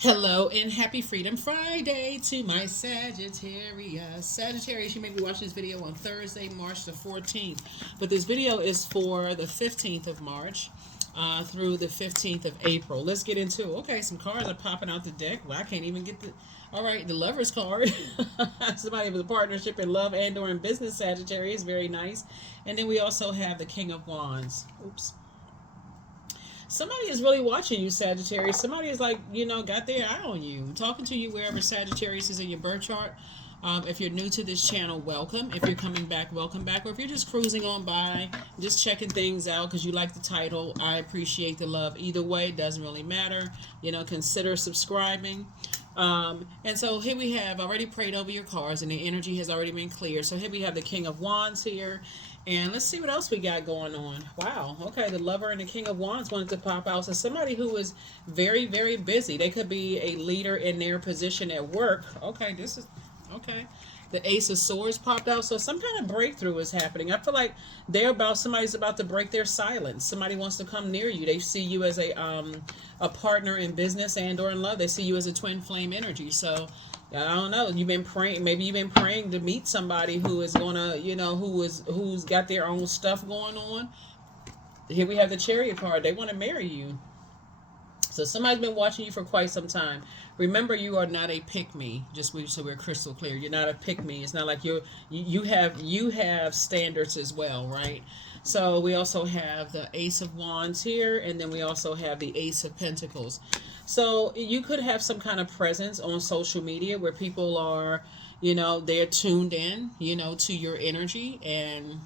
Hello and happy Freedom Friday to my Sagittarius. Sagittarius, you may be watching this video on Thursday, March the 14th. But this video is for the 15th of March through the 15th of April. Let's get into it. Okay, some cards are popping out the deck. Well, I can't even get the... All right, the Lover's card. Somebody with a partnership in love and or in business, Sagittarius. Very nice. And then we also have the King of Wands. Oops. Somebody is really watching you, Sagittarius. Somebody is like, got their eye on you. I'm talking to you wherever Sagittarius is in your birth chart. If you're new to this channel, welcome. If you're coming back, welcome back. Or if you're just cruising on by, just checking things out because you like the title, I appreciate the love. Either way, doesn't really matter. Consider subscribing. And so here we have already prayed over your cards and the energy has already been clear. So here we have the King of Wands here. And let's see what else we got going on. Wow. Okay. The Lover and the King of Wands wanted to pop out. So somebody who is very, very busy. They could be a leader in their position at work. Okay. This is okay. The Ace of Swords popped out. So some kind of breakthrough is happening. I feel like somebody's about to break their silence. Somebody wants to come near you. They see you as a partner in business and or in love. They see you as a twin flame energy. So I don't know. You've been praying. Maybe you've been praying to meet somebody who is gonna, who's got their own stuff going on. Here we have the Chariot card. They want to marry you. So somebody's been watching you for quite some time. Remember, you are not a pick me. So we're crystal clear. You're not a pick me. It's not like you have standards as well, right? So we also have the Ace of Wands here, and then we also have the Ace of Pentacles. So you could have some kind of presence on social media where people are, they're tuned in, to your energy, and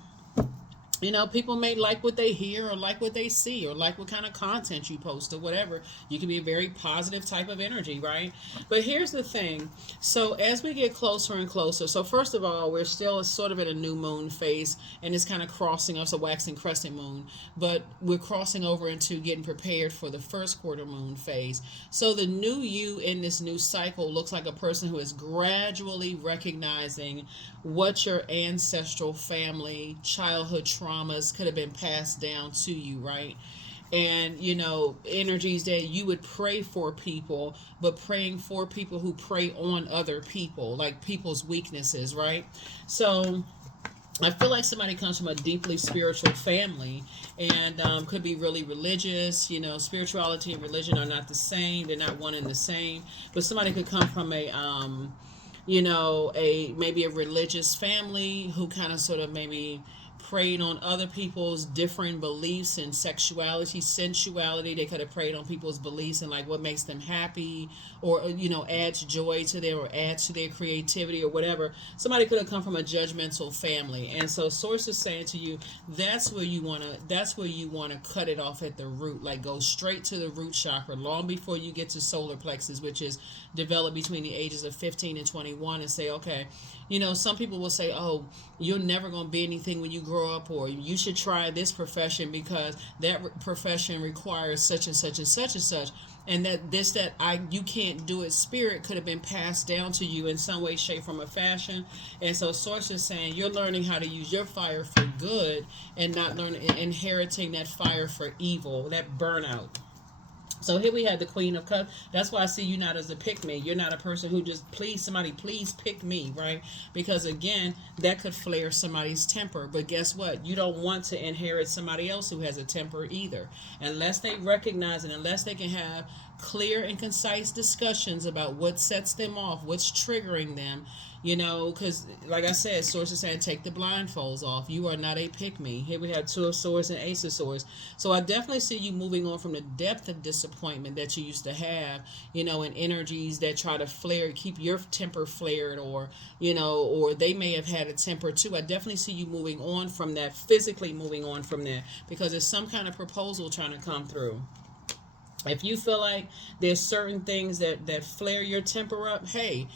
people may like what they hear or like what they see or like what kind of content you post or whatever. You can be a very positive type of energy, right? But here's the thing. So as we get closer and closer, so first of all, we're still sort of in a new moon phase, and it's kind of crossing us, a waxing crescent moon, but we're crossing over into getting prepared for the first quarter moon phase. So the new you in this new cycle looks like a person who is gradually recognizing what your ancestral family, childhood traumas could have been passed down to you, right? And energies that you would pray for people, but praying for people who prey on other people, like people's weaknesses, right? So I feel like somebody comes from a deeply spiritual family and could be really religious. Spirituality and religion are not the same. They're not one and the same. But somebody could come from maybe a religious family who kind of sort of maybe preyed on other people's different beliefs and sexuality, sensuality. They could have preyed on people's beliefs and like what makes them happy, or adds joy to them or adds to their creativity or whatever. Somebody could have come from a judgmental family, and so Source is saying to you, that's where you want to cut it off at the root, like go straight to the root chakra long before you get to solar plexus, which is developed between the ages of 15 and 21, and say, okay, some people will say, oh, you're never going to be anything when you grow up, or you should try this profession because that profession requires such and such and such and such, and you can't do it. Spirit could have been passed down to you in some way, shape, form, or fashion. And so Source is saying you're learning how to use your fire for good and not inheriting that fire for evil, that burnout. So here we have the Queen of Cups. That's why I see you not as a pick me. You're not a person who just, please pick me, right? Because again, that could flare somebody's temper. But guess what? You don't want to inherit somebody else who has a temper either. Unless they recognize it, unless they can have clear and concise discussions about what sets them off, what's triggering them, because like I said, Source is saying take the blindfolds off. You are not a pick me. Here we have Two of Swords and Ace of Swords. So I definitely see you moving on from the depth of disappointment that you used to have, in energies that try to keep your temper flared, or they may have had a temper too. I definitely see you moving on from that, physically moving on from that, because there's some kind of proposal trying to come through. If you feel like there's certain things that flare your temper up, hey,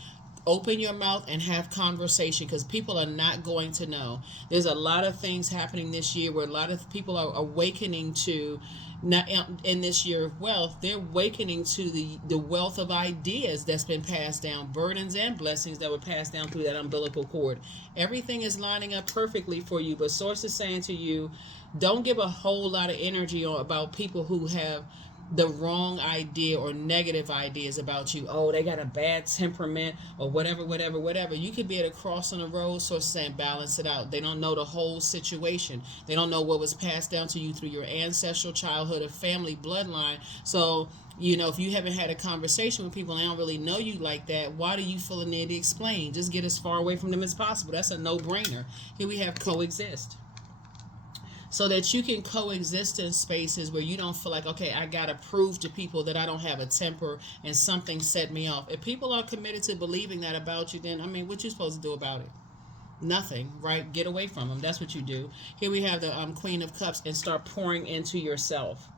open your mouth and have conversation, because people are not going to know. There's a lot of things happening this year where a lot of people are awakening to, not in this year of wealth, they're awakening to the wealth of ideas that's been passed down, burdens and blessings that were passed down through that umbilical cord. Everything is lining up perfectly for you, but Source is saying to you, don't give a whole lot of energy about people who have the wrong idea or negative ideas about you. Oh, they got a bad temperament or whatever, whatever, whatever. You could be at a cross on the road, so saying balance it out. They don't know the whole situation. They don't know what was passed down to you through your ancestral childhood or family bloodline. So, if you haven't had a conversation with people and they don't really know you like that, why do you feel the need to explain? Just get as far away from them as possible. That's a no-brainer. Here we have coexist, so that you can coexist in spaces where you don't feel like, okay, I gotta prove to people that I don't have a temper and something set me off. If people are committed to believing that about you, then what you supposed to do about it? Nothing, right? Get away from them. That's what you do. Here we have the Queen of Cups, and start pouring into yourself.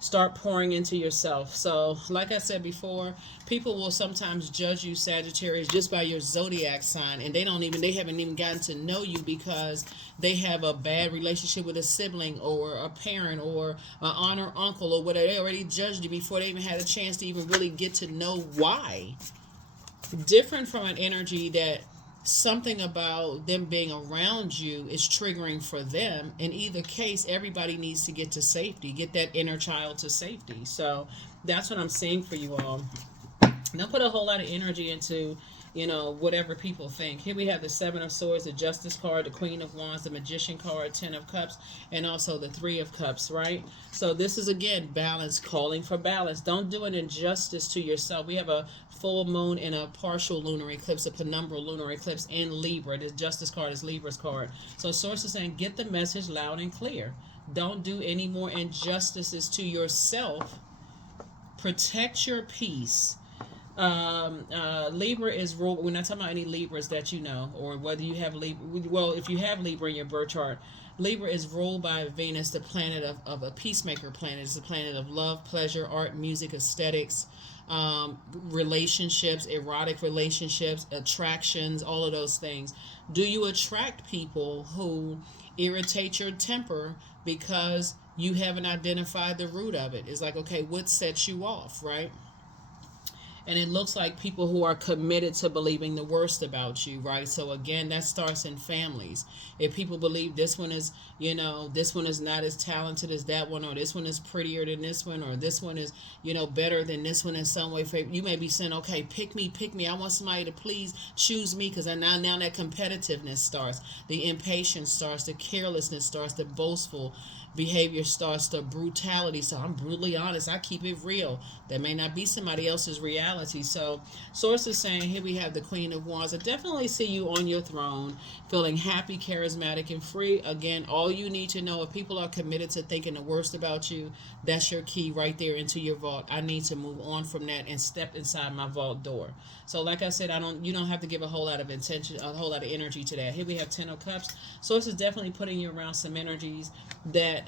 Start pouring into yourself. So, like I said before, people will sometimes judge you, Sagittarius, just by your zodiac sign, and they haven't even gotten to know you because they have a bad relationship with a sibling or a parent or an aunt or uncle or whatever. They already judged you before they even had a chance to even really get to know why. Different from an energy that something about them being around you is triggering for them. In either case, everybody needs to get to safety, get that inner child to safety. So that's what I'm seeing for you all. Don't put a whole lot of energy into whatever people think. Here we have the Seven of Swords, the Justice card, the Queen of Wands, the Magician card, Ten of Cups, and also the Three of Cups, right? So this is, again, balance, calling for balance. Don't do an injustice to yourself. We have a full moon and a partial lunar eclipse, a penumbral lunar eclipse in Libra. The Justice card is Libra's card. So Source is saying, get the message loud and clear. Don't do any more injustices to yourself. Protect your peace. Libra is ruled. We're not talking about any Libras that you know, or whether you have Libra. Well, if you have Libra in your birth chart, Libra is ruled by Venus, the planet of a peacemaker planet. It's the planet of love, pleasure, art, music, aesthetics, relationships, erotic relationships, attractions, all of those things. Do you attract people who irritate your temper because you haven't identified the root of it? It's like, okay, what sets you off, right? And it looks like people who are committed to believing the worst about you, right? So again, that starts in families. If people believe this one is, this one is not as talented as that one, or this one is prettier than this one, or this one is, better than this one in some way, you may be saying, okay, pick me. I want somebody to please choose me, because now that competitiveness starts, the impatience starts, the carelessness starts, the boastful behavior starts, the brutality. So I'm brutally honest. I keep it real. That may not be somebody else's reality. So Source is saying, here we have the Queen of Wands. I definitely see you on your throne, feeling happy, charismatic, and free. Again, all you need to know, if people are committed to thinking the worst about you, that's your key right there into your vault. I need to move on from that and step inside my vault door. So like I said, you don't have to give a whole lot of intention, a whole lot of energy to that. Here we have Ten of Cups. Source is definitely putting you around some energies that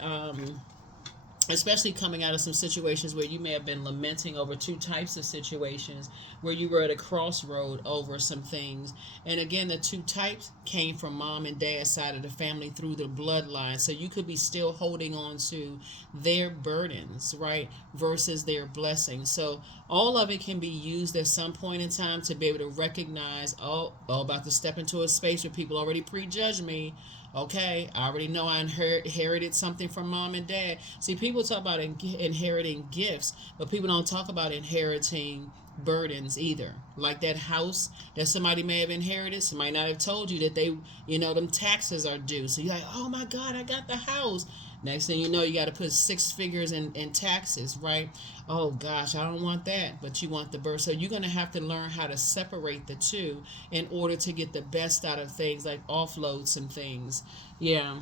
especially coming out of some situations where you may have been lamenting over two types of situations, where you were at a crossroad over some things. And again, the two types came from mom and dad's side of the family through the bloodline. So you could be still holding on to their burdens, right, versus their blessings. So all of it can be used at some point in time to be able to recognize, about to step into a space where people already prejudge me. Okay, I already know I inherited something from mom and dad. See, people talk about inheriting gifts, but people don't talk about inheriting burdens either. Like that house that somebody may have inherited, somebody not have told you that they, them taxes are due. So you're like, oh my God, I got the house. Next thing you know, you got to put 6 figures in taxes, right? Oh gosh, I don't want that, but you want the birth. So you're going to have to learn how to separate the two in order to get the best out of things, like offload some things. Yeah.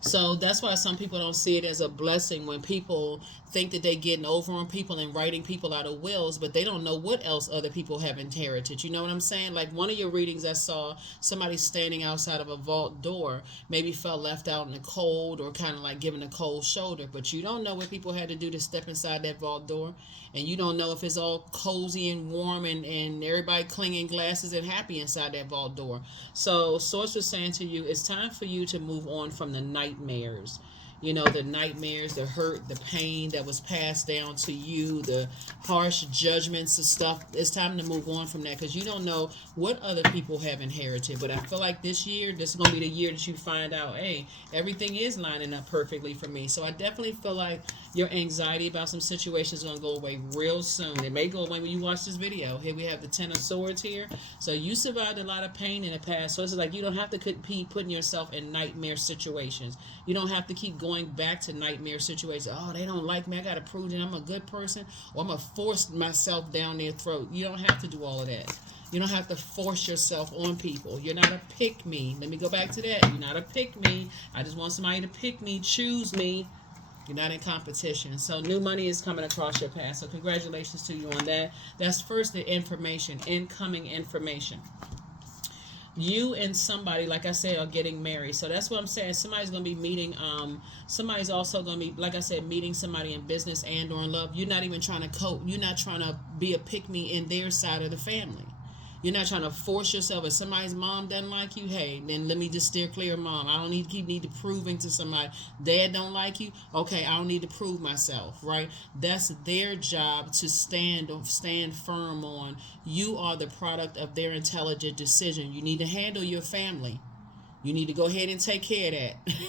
So that's why some people don't see it as a blessing when people think that they're getting over on people and writing people out of wills, but they don't know what else other people have inherited. You know what I'm saying? Like one of your readings, I saw somebody standing outside of a vault door, maybe felt left out in the cold or kind of like given a cold shoulder, but you don't know what people had to do to step inside that vault door. And you don't know if it's all cozy and warm and everybody clinging glasses and happy inside that vault door. So Source was saying to you, it's time for you to move on from the nightmares. You know, the nightmares, the hurt, the pain that was passed down to you, the harsh judgments and stuff. It's time to move on from that because you don't know what other people have inherited. But I feel like this year, this is going to be the year that you find out, hey, everything is lining up perfectly for me. So I definitely feel like your anxiety about some situations is going to go away real soon. It may go away when you watch this video. Here we have the Ten of Swords here. So you survived a lot of pain in the past. So it's like you don't have to keep putting yourself in nightmare situations. You don't have to keep going back to nightmare situations. Oh, they don't like me. I got to prove that I'm a good person, or I'm going to force myself down their throat. You don't have to do all of that. You don't have to force yourself on people. You're not a pick me. Let me go back to that. You're not a pick me. I just want somebody to pick me, choose me. You're not in competition. So new money is coming across your path. So congratulations to you on that. That's first the information, incoming information. You and somebody, like I said, are getting married. So that's what I'm saying. Somebody's going to be meeting, somebody's also going to be, like I said, meeting somebody in business and or in love. You're not even trying to cope. You're not trying to be a pick-me in their side of the family. You're not trying to force yourself. If somebody's mom doesn't like you, hey, then let me just steer clear of mom. I don't need to proving to somebody. Dad don't like you. Okay, I don't need to prove myself, right? That's their job to stand firm on. You are the product of their intelligent decision. You need to handle your family. You need to go ahead and take care of that.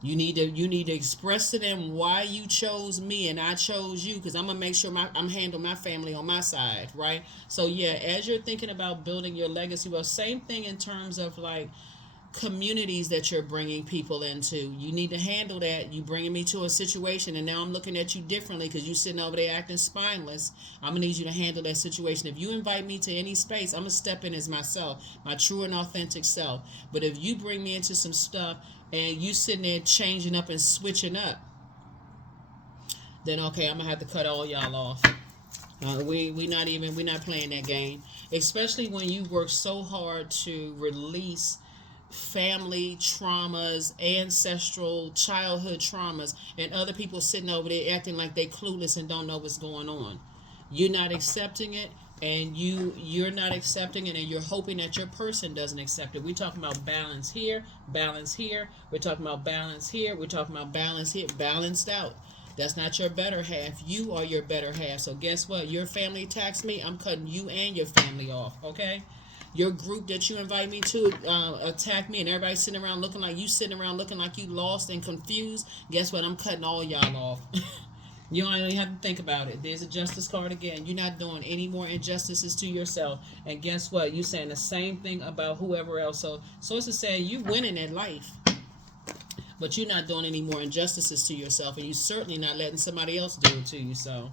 You need to express to them why you chose me and I chose you, because I'm gonna make sure I'm handling my family on my side, right? So yeah, as you're thinking about building your legacy, well, same thing in terms of like communities that you're bringing people into. You need to handle that. You bringing me to a situation, and now I'm looking at you differently because you sitting over there acting spineless. I'm gonna need you to handle that situation. If you invite me to any space, I'm gonna step in as myself, my true and authentic self. But if you bring me into some stuff and you sitting there changing up and switching up, then okay, I'm gonna have to cut all y'all off. We're not playing that game. Especially when you work so hard to release family traumas, ancestral childhood traumas, and other people sitting over there acting like they clueless and don't know what's going on. You're not accepting it, and you're not accepting it, and you're hoping that your person doesn't accept it. We're talking about balance here, balance here. We're talking about balance here. We're talking about balance here, balanced out. That's not your better half. You are your better half. So guess what? Your family attacks me, I'm cutting you and your family off, okay? Your group that you invite me to attack me, and everybody's sitting around looking like you lost and confused. Guess what? I'm cutting all y'all off. You don't even have to think about it. There's a justice card again. You're not doing any more injustices to yourself. And guess what? You're saying the same thing about whoever else. So it's to say you winning at life. But you're not doing any more injustices to yourself, and you're certainly not letting somebody else do it to you. So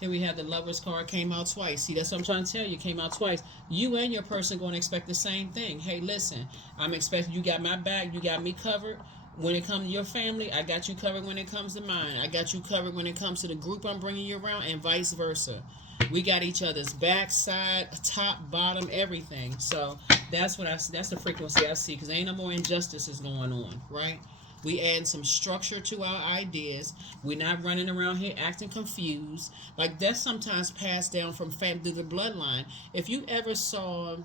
here we have the Lover's card, came out twice. See, that's what I'm trying to tell you. Came out twice. You and your person going to expect the same thing. Hey, listen, I'm expecting you got my back. You got me covered. When it comes to your family, I got you covered when it comes to mine. I got you covered when it comes to the group I'm bringing you around, and vice versa. We got each other's back, side, top, bottom, everything. So that's the frequency I see, because ain't no more injustices going on, right? We add some structure to our ideas. We're not running around here acting confused. Like that's sometimes passed down from through the bloodline. If you ever saw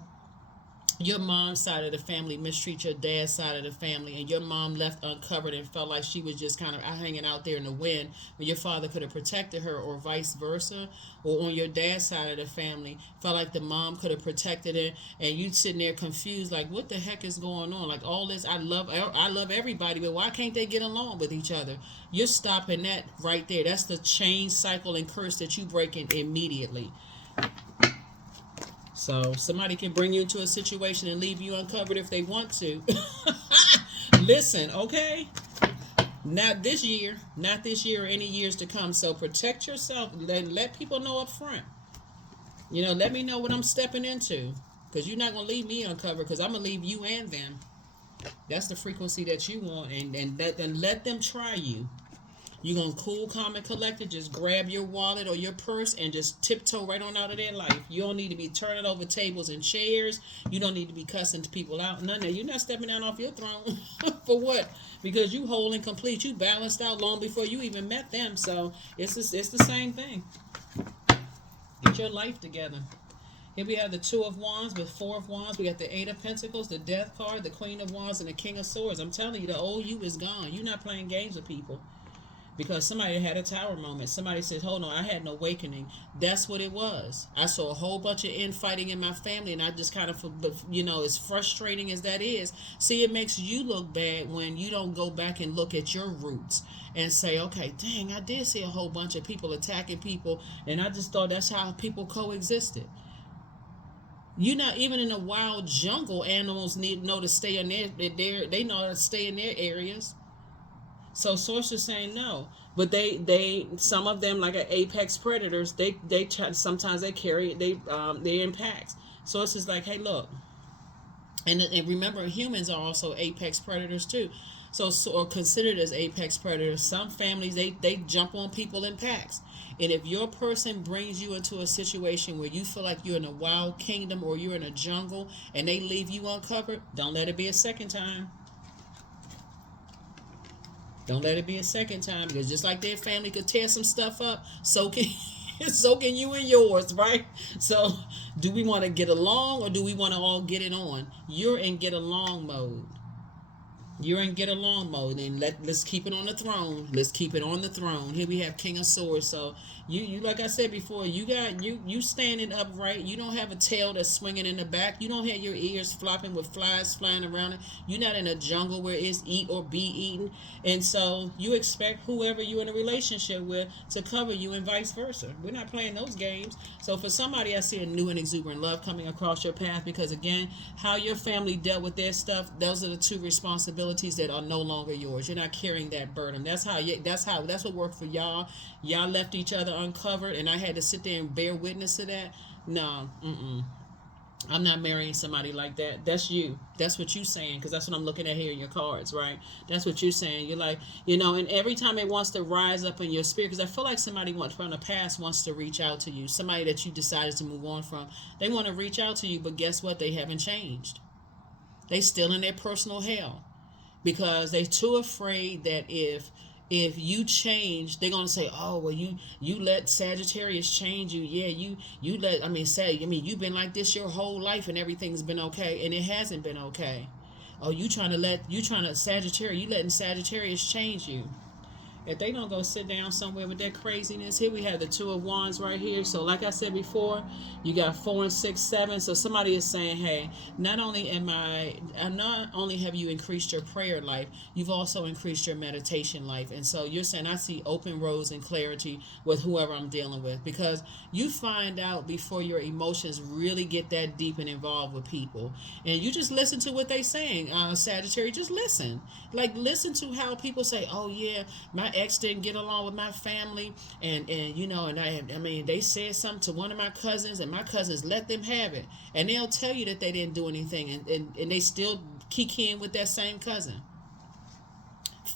your mom's side of the family mistreat your dad's side of the family, and your mom left uncovered and felt like she was just kind of hanging out there in the wind when your father could have protected her, or vice versa, or on your dad's side of the family felt like the mom could have protected her, and you sitting there confused like what the heck is going on, like all this I love everybody, but why can't they get along with each other? You're stopping that right there. That's the chain, cycle, and curse that you breaking immediately. So somebody can bring you into a situation and leave you uncovered if they want to. Listen, okay? Not this year or any years to come. So protect yourself. Let people know up front. Let me know what I'm stepping into. Because you're not going to leave me uncovered, because I'm going to leave you and them. That's the frequency that you want. And let them try you. You're going to cool, calm, and collected. Just grab your wallet or your purse and just tiptoe right on out of their life. You don't need to be turning over tables and chairs. You don't need to be cussing people out. None of that. You're not stepping down off your throne. For what? Because you whole and complete. You balanced out long before you even met them. So it's the same thing. Get your life together. Here we have the Two of Wands with Four of Wands. We got the Eight of Pentacles, the Death card, the Queen of Wands, and the King of Swords. I'm telling you, the old you is gone. You're not playing games with people. Because somebody had a tower moment. Somebody said, hold on, I had an awakening. That's what it was. I saw a whole bunch of infighting in my family, and I just kind of, as frustrating as that is, see, it makes you look bad when you don't go back and look at your roots and say, okay, dang, I did see a whole bunch of people attacking people, and I just thought that's how people coexisted. You're not even in a wild jungle. Animals know to stay in they know how to stay in their areas. So source is saying no, but they some of them, like apex predators, they sometimes they carry they in packs. Source is like, hey, look, and remember, humans are also apex predators too. So or considered as apex predators. Some families they jump on people in packs, and if your person brings you into a situation where you feel like you're in a wild kingdom or you're in a jungle and they leave you uncovered, don't let it be a second time. Don't let it be a second time, because just like their family could tear some stuff up, so can you and yours, right? So do we want to get along, or do we want to all get it on? You're in get along mode. You're in get along mode, and let's keep it on the throne. Let's keep it on the throne. Here we have King of Swords. So you like I said before, you standing upright. You don't have a tail that's swinging in the back. You don't have your ears flopping with flies flying around it. You're not in a jungle where it's eat or be eaten, and so you expect whoever you're in a relationship with to cover you, and vice versa. We're not playing those games. So for somebody, I see a new and exuberant love coming across your path, because again, how your family dealt with their stuff, those are the two responsibilities that are no longer yours. You're not carrying that burden. That's what worked for y'all. Y'all left each other uncovered, and I had to sit there and bear witness to that. No, I'm not marrying somebody like that. That's you. That's what you saying, because that's what I'm looking at here in your cards, right? That's what you're saying. You're like, and every time it wants to rise up in your spirit, because I feel like somebody from the past wants to reach out to you, somebody that you decided to move on from. They want to reach out to you, but guess what? They haven't changed. They still in their personal hell, because they're too afraid that if you change, they're gonna say, oh well, you let Sagittarius change you. Yeah, you let you've been like this your whole life and everything's been okay, and it hasn't been okay. Oh, you letting Sagittarius change you. If they don't go sit down somewhere with that craziness, here we have the Two of Wands right here. So like I said before, you got 4 and 6, 7. So somebody is saying, hey, not only have you increased your prayer life, you've also increased your meditation life. And so you're saying, I see open roads and clarity with whoever I'm dealing with, because you find out before your emotions really get that deep and involved with people. And you just listen to what they're saying, Sagittarius. Just listen. Like, listen to how people say, oh yeah, my ex didn't get along with my family, and they said something to one of my cousins, and my cousins let them have it, and they'll tell you that they didn't do anything, and they still kiki in with that same cousin.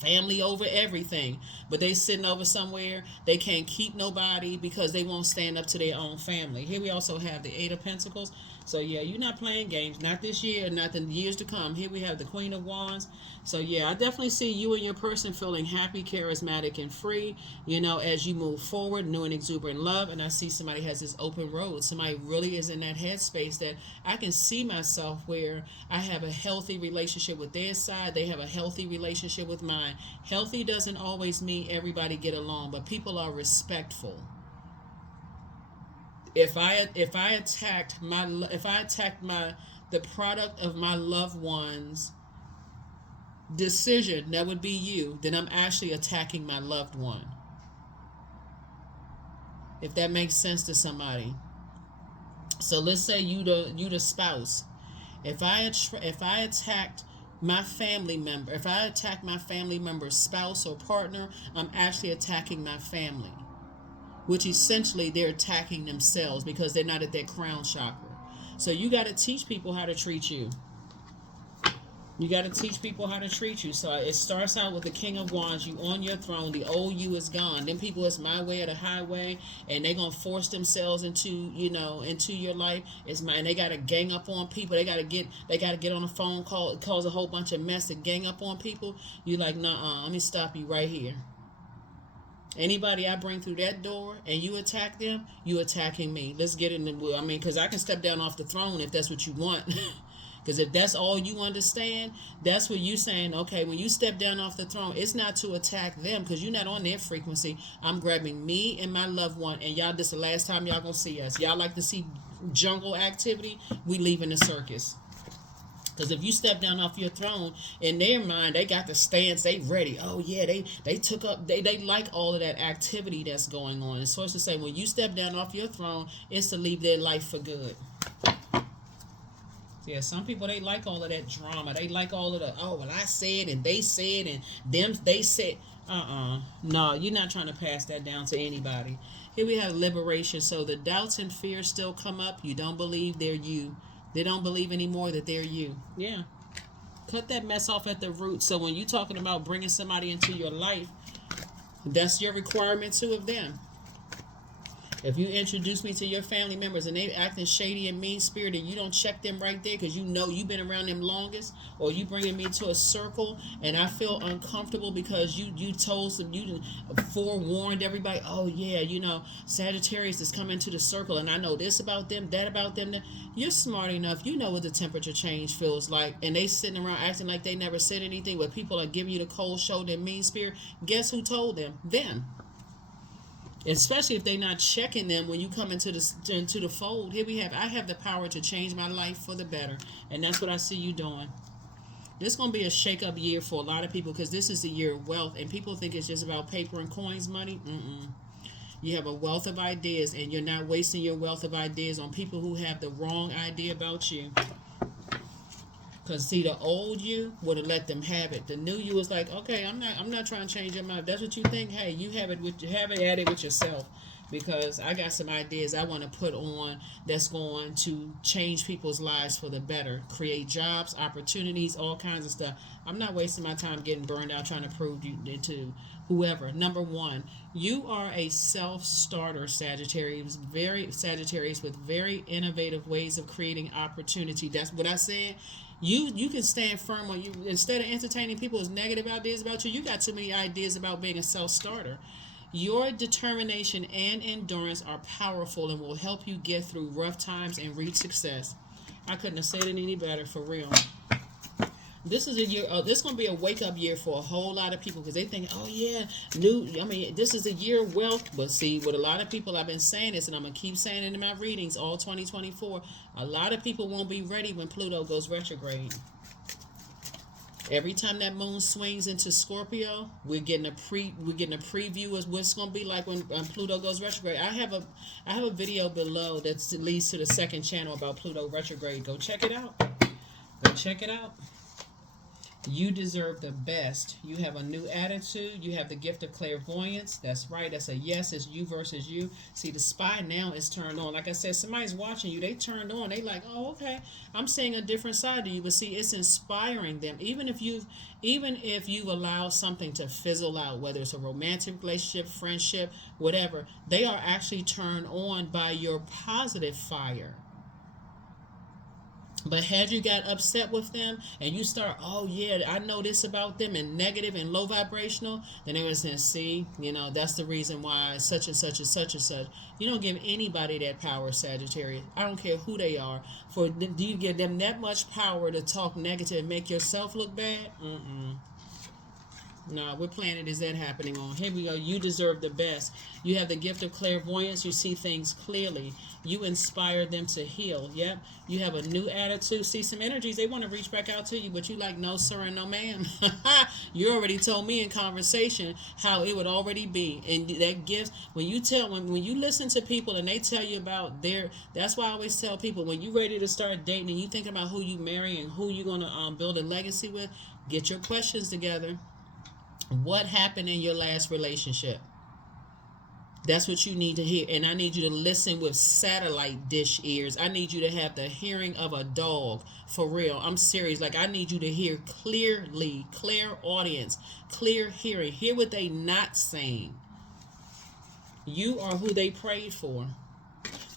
Family over everything, but they sitting over somewhere, they can't keep nobody because they won't stand up to their own family. Here we also have the Eight of Pentacles. So yeah, you're not playing games, not this year, not the years to come. Here we have the Queen of Wands. So yeah, I definitely see you and your person feeling happy, charismatic, and free, as you move forward, new and exuberant love. And I see somebody has this open road. Somebody really is in that headspace that I can see myself where I have a healthy relationship with their side. They have a healthy relationship with mine. Healthy doesn't always mean everybody get along, but people are respectful. If I attacked the product of my loved one's decision, that would be you, then I'm actually attacking my loved one. If that makes sense to somebody. So let's say you the spouse. If I attacked my family member, if I attack my family member's spouse or partner, I'm actually attacking my family, which essentially they're attacking themselves because they're not at their crown chakra. So you got to teach people how to treat you. You got to teach people how to treat you. So it starts out with the King of Wands. You on your throne. The old you is gone. Them people, it's my way or the highway, and they're gonna force themselves into your life. And they gotta gang up on people. They gotta get on a phone call, cause a whole bunch of mess, and gang up on people. You like, nah, let me stop you right here. Anybody I bring through that door and you attack them, you attacking me. Let's get in the will. I mean, because I can step down off the throne if that's what you want. Because if that's all you understand, that's what you saying. Okay, when you step down off the throne, it's not to attack them because you're not on their frequency. I'm grabbing me and my loved one, and y'all, this is the last time y'all gonna see us. Y'all like to see jungle activity? We leaving the circus. Because if you step down off your throne, in their mind, they got the stance, they ready. Oh yeah, they took up, they like all of that activity that's going on. And so it's to say, when you step down off your throne, it's to leave their life for good. Yeah, some people, they like all of that drama. They like all of the, oh, well, I said and they said and them, they said. No, you're not trying to pass that down to anybody. Here we have liberation. So the doubts and fears still come up. You don't believe they're you. They don't believe anymore that they're you. Yeah. Cut that mess off at the root. So when you're talking about bringing somebody into your life, that's your requirement too of them. If you introduce me to your family members and they acting shady and mean spirited, you don't check them right there because you know you've been around them longest, or you bringing me to a circle and I feel uncomfortable because you told some, you forewarned everybody, oh yeah, you know, Sagittarius is coming to the circle and I know this about them, that about them. You're smart enough. You know what the temperature change feels like, and they sitting around acting like they never said anything, but people are giving you the cold shoulder and mean spirit. Guess who told them? Them. Especially if they're not checking them when you come into the fold. Here we have, I have the power to change my life for the better, and that's what I see you doing. This is going to be a shake-up year for a lot of people because this is the year of wealth, and people think it's just about paper and coins, money. You have a wealth of ideas, and you're not wasting your wealth of ideas on people who have the wrong idea about you. Because see, the old you would have let them have it. The new you is like, okay, I'm not trying to change your mind. If that's what you think, hey, you have it at it with yourself. Because I got some ideas I want to put on that's going to change people's lives for the better, create jobs, opportunities, all kinds of stuff. I'm not wasting my time getting burned out trying to prove you to whoever. Number one, you are a self-starter, Sagittarius, with very innovative ways of creating opportunity. That's what I said. You can stand firm on you. Instead of entertaining people's negative ideas about you, you got too many ideas about being a self-starter. Your determination and endurance are powerful and will help you get through rough times and reach success. I couldn't have said it any better, for real. This is a year. This is gonna be a wake up year for a whole lot of people because they think, oh yeah, this is a year of wealth. But see, with a lot of people, I've been saying this, and I'm gonna keep saying it in my readings all 2024. A lot of people won't be ready when Pluto goes retrograde. Every time that moon swings into Scorpio, we're getting a preview of what's going to be like when Pluto goes retrograde. I have a video below that leads to the second channel about Pluto retrograde. Go check it out. Go check it out. You deserve the best. You have a new attitude. You have the gift of clairvoyance. That's right. That's a yes. It's you versus you. See, the spy now is turned on. Like I said, somebody's watching you. They turned on. They like, oh, okay. I'm seeing a different side of you. But see, it's inspiring them. Even if you've allowed something to fizzle out, whether it's a romantic relationship, friendship, whatever, they are actually turned on by your positive fire. But had you got upset with them and you start, oh yeah, I know this about them, and negative and low vibrational, then they were saying, see, that's the reason why such and such and such and such. You don't give anybody that power, Sagittarius. I don't care who they are. Do you give them that much power to talk negative and make yourself look bad? No, what planet is that happening on? Here we go. You deserve the best. You have the gift of clairvoyance. You see things clearly. You inspire them to heal. Yep. You have a new attitude. See, some energies, they want to reach back out to you, but you like, no, sir, and no, ma'am. You already told me in conversation how it would already be. And that gift, when you listen to people and they tell you about that's why I always tell people, when you're ready to start dating and you think about who you marry and who you're going to build a legacy with, get your questions together. What happened in your last relationship? That's what you need to hear. And I need you to listen with satellite dish ears. I need you to have the hearing of a dog. For real. I'm serious. Like, I need you to hear clearly. Clear audience. Clear hearing. Hear what they not saying. You are who they prayed for.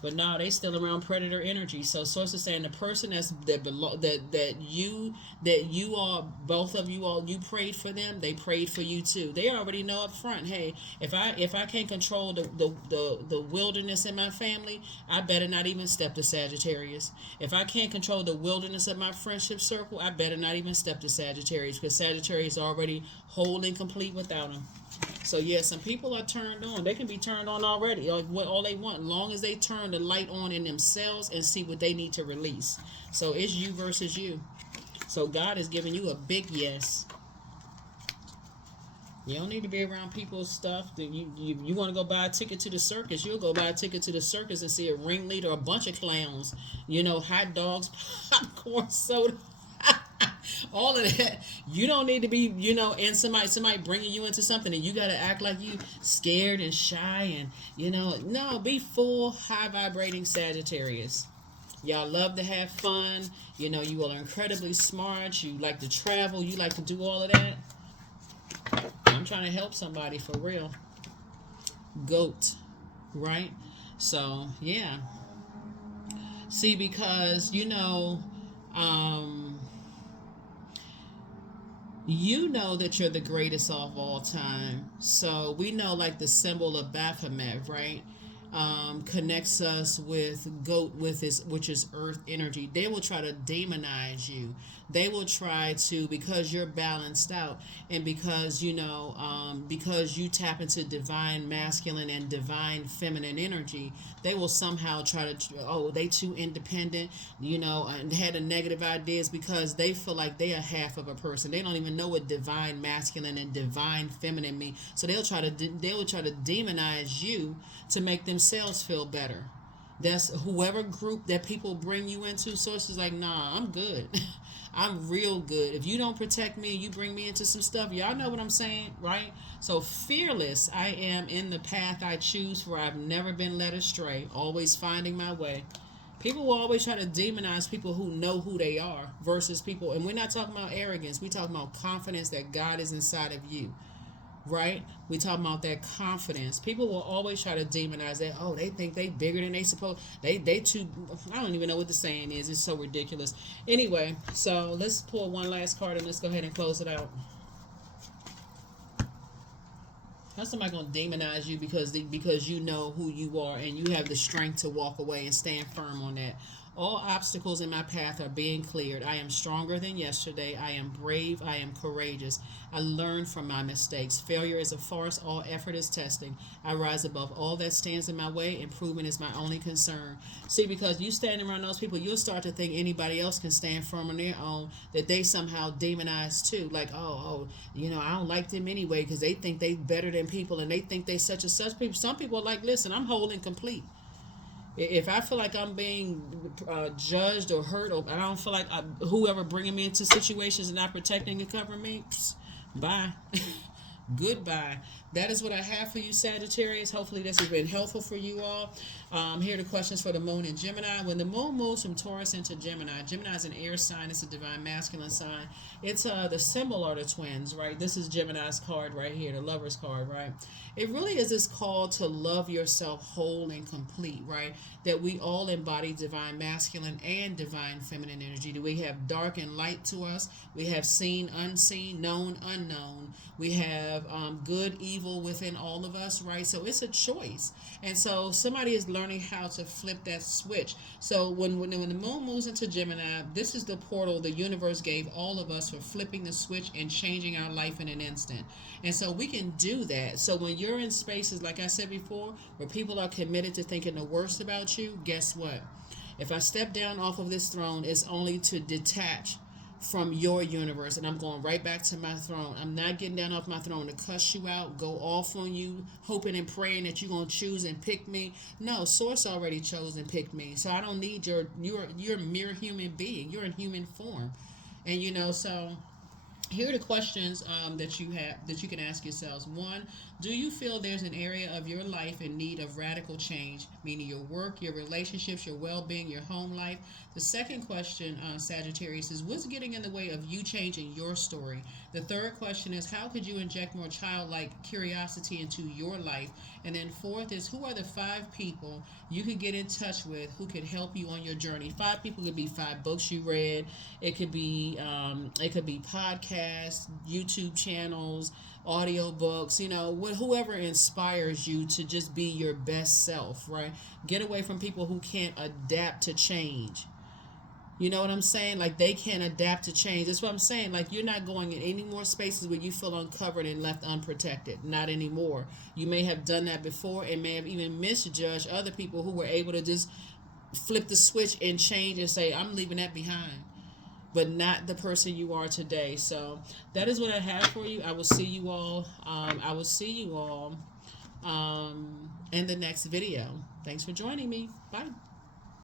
But no, they still around predator energy. So source is saying the person that you all, both of you all, you prayed for them, they prayed for you too. They already know up front, hey, if I can't control the wilderness in my family, I better not even step to Sagittarius. If I can't control the wilderness of my friendship circle, I better not even step to Sagittarius, because Sagittarius is already whole and complete without them. So yeah, some people are turned on. They can be turned on already, or what all they want, long as they turn the light on in themselves and see what they need to release. So it's you versus you. So God is giving you a big yes. You don't need to be around people's stuff. You want to go buy a ticket to the circus, you'll go buy a ticket to the circus and see a ringleader, a bunch of clowns, hot dogs, popcorn, soda, all of that. You don't need to be, and somebody bringing you into something and you got to act like you scared and shy and, no, be full, high vibrating Sagittarius. Y'all love to have fun. You all are incredibly smart. You like to travel. You like to do all of that. I'm trying to help somebody for real. Goat, right? So, yeah. See, because, you know that you're the greatest of all time. So we know, like, the symbol of Baphomet, right? Connects us with goat, which is earth energy. They will try to demonize you. They will try to, because you're balanced out, and because because you tap into divine masculine and divine feminine energy, they will somehow try to, they too independent, and had a negative ideas, because they feel like they are half of a person. They don't even know what divine masculine and divine feminine mean. So they will try to demonize you to make themselves feel better. That's whoever group that people bring you into. Sources like, nah, I'm good. I'm real good. If you don't protect me and you bring me into some stuff, y'all know what I'm saying, right? So fearless, I am in the path I choose, for I've never been led astray, always finding my way. People will always try to demonize people who know who they are versus people, and we're not talking about arrogance. We're talking about confidence that God is inside of you. Right? We talking about that confidence. People will always try to demonize that. Oh, they think they bigger than they supposed. They too. I don't even know what the saying is. It's so ridiculous. Anyway, so let's pull one last card and let's go ahead and close it out. How's somebody gonna demonize you because you know who you are and you have the strength to walk away and stand firm on that? All obstacles in my path are being cleared. I am stronger than yesterday. I am brave. I am courageous. I learn from my mistakes. Failure is a farce. All effort is testing. I rise above all that stands in my way. Improvement is my only concern. See, because you stand around those people, you'll start to think anybody else can stand firm on their own, that they somehow demonize too. Like, I don't like them anyway because they think they better than people and they think they such and such people. Some people are like, listen, I'm whole and complete. If I feel like I'm being judged or hurt, or I don't feel like whoever bringing me into situations and not protecting and covering me, bye. Goodbye. That is what I have for you, Sagittarius. Hopefully this has been helpful for you all. Here are the questions for the moon in Gemini. When the moon moves from Taurus into Gemini, Gemini is an air sign. It's a divine masculine sign. It's the symbol are the twins, right? This is Gemini's card right here, the lover's card, right? It really is this call to love yourself whole and complete, right? That we all embody divine masculine and divine feminine energy. Do we have dark and light to us? We have seen, unseen, known, unknown. We have good, evil within all of us, right? So it's a choice. And so somebody is learning how to flip that switch. So when the moon moves into Gemini, this is the portal the universe gave all of us for flipping the switch and changing our life in an instant. And so we can do that. So when you're in spaces, like I said before, where people are committed to thinking the worst about you, guess what? If I step down off of this throne, it's only to detach from your universe, and I'm going right back to my throne. I'm not getting down off my throne to cuss you out, go off on you, hoping and praying that you're going to choose and pick me. No, Source already chose and picked me, so I don't need you're a mere human being. You're in human form. And so here are the questions that you can ask yourselves. One, Do you feel there's an area of your life in need of radical change, meaning your work, your relationships, your well-being, your home life? The second question, Sagittarius, is what's getting in the way of you changing your story? The third question is how could you inject more childlike curiosity into your life? And then fourth is who are the 5 people you could get in touch with who could help you on your journey? 5 people could be 5 books you read. It could be podcasts, YouTube channels, audio books, whoever inspires you to just be your best self, right? Get away from people who can't adapt to change. You know what I'm saying? Like they can't adapt to change. That's what I'm saying. Like you're not going in any more spaces where you feel uncovered and left unprotected. Not anymore. You may have done that before and may have even misjudged other people who were able to just flip the switch and change and say, I'm leaving that behind. But not the person you are today. So that is what I have for you. I will see you all. In the next video. Thanks for joining me. Bye.